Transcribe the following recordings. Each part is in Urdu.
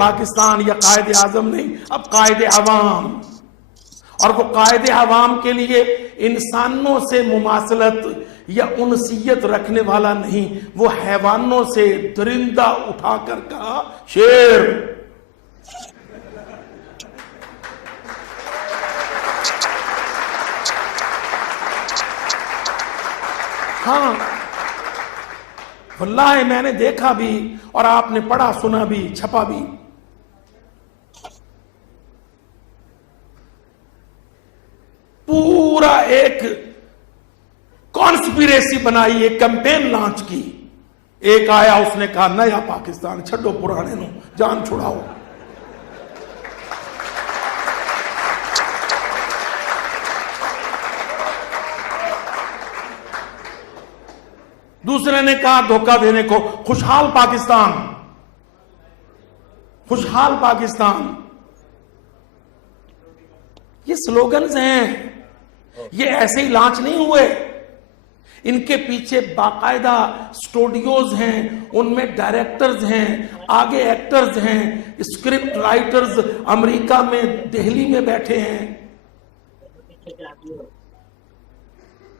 پاکستان یا قائد اعظم نہیں، اب قائد عوام، اور وہ قائد عوام کے لیے انسانوں سے مماثلت یا انسیت رکھنے والا نہیں، وہ حیوانوں سے درندہ اٹھا کر کہا شیر۔ ہاں واللہ میں نے دیکھا بھی اور آپ نے پڑھا سنا بھی چھپا بھی۔ پورا ایک کانسپیریسی بنائی، ایک کیمپین لانچ کی۔ ایک آیا اس نے کہا نیا پاکستان چھڈو پرانے نو، جان چھڑاؤ۔ دوسرے نے کہا دھوکہ دینے کو خوشحال پاکستان، خوشحال پاکستان۔ یہ سلوگنز ہیں، یہ ایسے ہی لانچ نہیں ہوئے، ان کے پیچھے باقاعدہ سٹوڈیوز ہیں، ان میں ڈائریکٹرز ہیں، آگے ایکٹرز ہیں، اسکرپٹ رائٹرز امریکہ میں دہلی میں بیٹھے ہیں،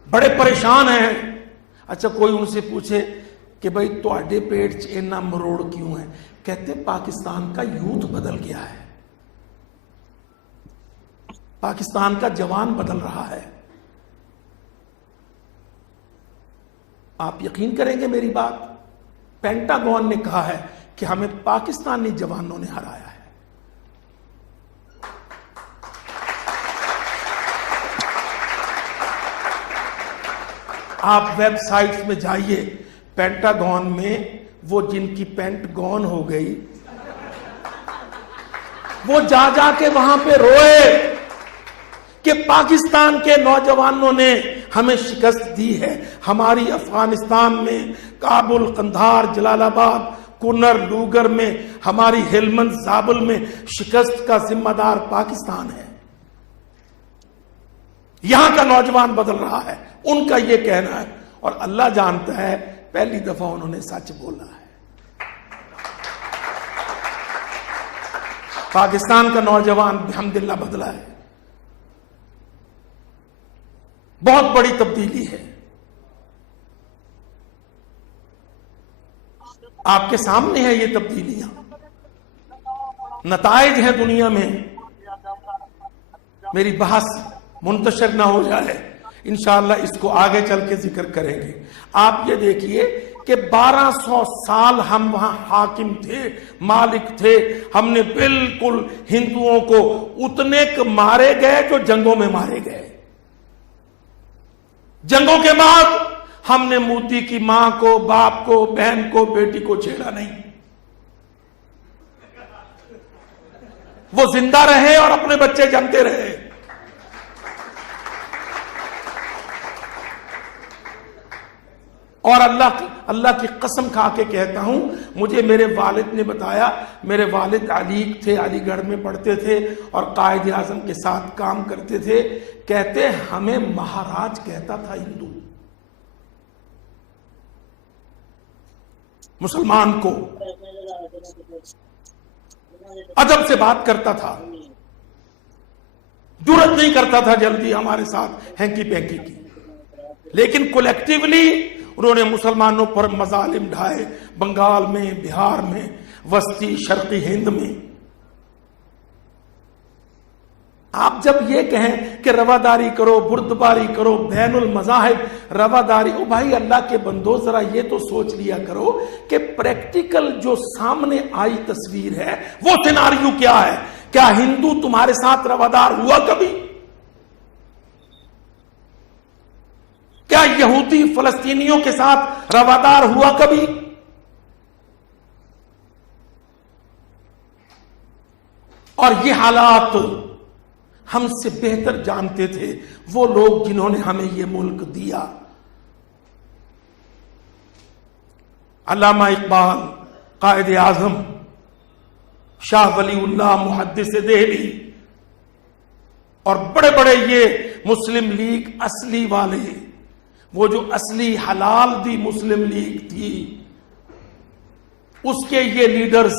بڑے پریشان ہیں۔ اچھا کوئی ان سے پوچھے کہ بھئی تواڈے پیٹ چ اتنا مروڑ کیوں ہے؟ کہتے پاکستان کا یوتھ بدل گیا ہے، پاکستان کا جوان بدل رہا ہے۔ آپ یقین کریں گے میری بات، پینٹاگون نے کہا ہے کہ ہمیں پاکستانی جوانوں نے ہرایا ہے۔ آپ ویب سائٹس میں جائیے، پینٹاگون میں وہ جن کی پینٹ گون ہو گئی وہ جا جا کے وہاں پہ روئے کہ پاکستان کے نوجوانوں نے ہمیں شکست دی ہے۔ ہماری افغانستان میں کابل، قندھار، جلال آباد، کنر، لوگر میں، ہماری ہلمند، زابل میں شکست کا ذمہ دار پاکستان ہے۔ یہاں کا نوجوان بدل رہا ہے، ان کا یہ کہنا ہے، اور اللہ جانتا ہے پہلی دفعہ انہوں نے سچ بولا ہے۔ پاکستان کا نوجوان الحمدللہ بدلا ہے، بہت بڑی تبدیلی ہے۔ آپ کے سامنے ہے یہ تبدیلیاں، نتائج ہیں دنیا میں۔ میری بحث منتشر نہ ہو جائے، انشاءاللہ اس کو آگے چل کے ذکر کریں گے۔ آپ یہ دیکھیے کہ 1200 سال ہم وہاں حاکم تھے، مالک تھے، ہم نے بالکل ہندوؤں کو اتنے مارے گئے جو جنگوں میں مارے گئے۔ جنگوں کے بعد ہم نے موتی کی ماں کو، باپ کو، بہن کو، بیٹی کو چھیڑا نہیں۔ وہ زندہ رہے اور اپنے بچے جنتے رہے۔ اور اللہ کی قسم کھا کے کہتا ہوں، مجھے میرے والد نے بتایا، میرے والد علی تھے، علی گڑھ میں پڑھتے تھے اور قائد اعظم کے ساتھ کام کرتے تھے، کہتے ہمیں مہاراج کہتا تھا ہندو، مسلمان کو ادب سے بات کرتا تھا، جرأت نہیں کرتا تھا جلدی ہمارے ساتھ ہینکی پینکی کی۔ لیکن کولیکٹیولی انہوں نے مسلمانوں پر مظالم ڈھائے، بنگال میں، بہار میں، وسطی شرقی ہند میں۔ آپ جب یہ کہیں کہ رواداری کرو، بردباری کرو، بین المذاہب رواداری، او بھائی اللہ کے بندو ذرا یہ تو سوچ لیا کرو کہ پریکٹیکل جو سامنے آئی تصویر ہے وہ سیناریو کیا ہے؟ کیا ہندو تمہارے ساتھ روادار ہوا کبھی؟ کیا یہودی فلسطینیوں کے ساتھ روادار ہوا کبھی؟ اور یہ حالات ہم سے بہتر جانتے تھے وہ لوگ جنہوں نے ہمیں یہ ملک دیا۔ علامہ اقبال، قائد اعظم، شاہ ولی اللہ محدث دہلی، اور بڑے بڑے یہ مسلم لیگ اصلی والے، وہ جو اصلی حلال دی مسلم لیگ تھی، اس کے یہ لیڈرز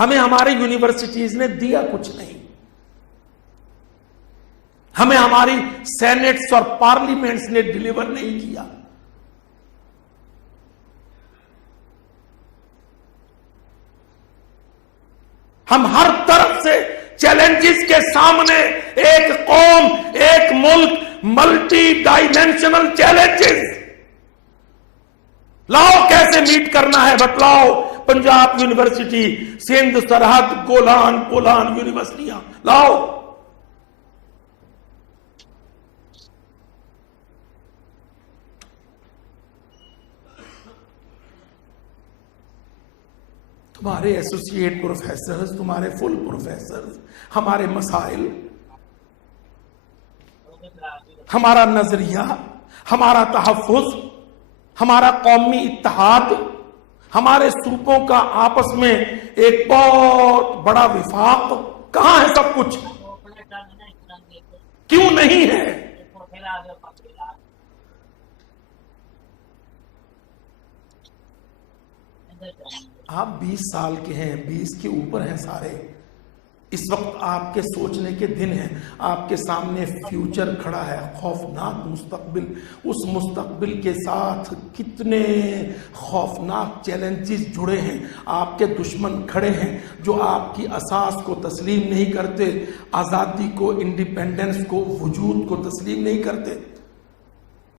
ہمیں ہماری یونیورسٹیز نے دیا کچھ نہیں، ہمیں ہماری سینٹس اور پارلیمنٹس نے ڈیلیور نہیں کیا۔ ہم ہر طرف سے چیلنجز کے سامنے، ایک قوم، ایک ملک، ملٹی ڈائمینشنل چیلنجز، لاؤ کیسے میٹ کرنا ہے بتلاؤ۔ پنجاب یونیورسٹی، سندھ سرحد، گولان بولان یونیورسٹیاں لاؤ۔ تمہارے ایسوسیٹ پروفیسرز، تمہارے فل پروفیسرز، ہمارے مسائل، ہمارا نظریہ، ہمارا تحفظ، ہمارا قومی اتحاد، ہمارے صوبوں کا آپس میں ایک بہت بڑا وفاق، کہاں ہے سب کچھ؟ کیوں نہیں ہے؟ آپ 20 سال کے ہیں، 20 کے اوپر ہیں سارے، اس وقت آپ کے سوچنے کے دن ہیں، آپ کے سامنے فیوچر کھڑا ہے، خوفناک مستقبل۔ اس مستقبل کے ساتھ کتنے خوفناک چیلنجز جڑے ہیں، آپ کے دشمن کھڑے ہیں جو آپ کی اساس کو تسلیم نہیں کرتے، آزادی کو، انڈیپینڈنس کو، وجود کو تسلیم نہیں کرتے۔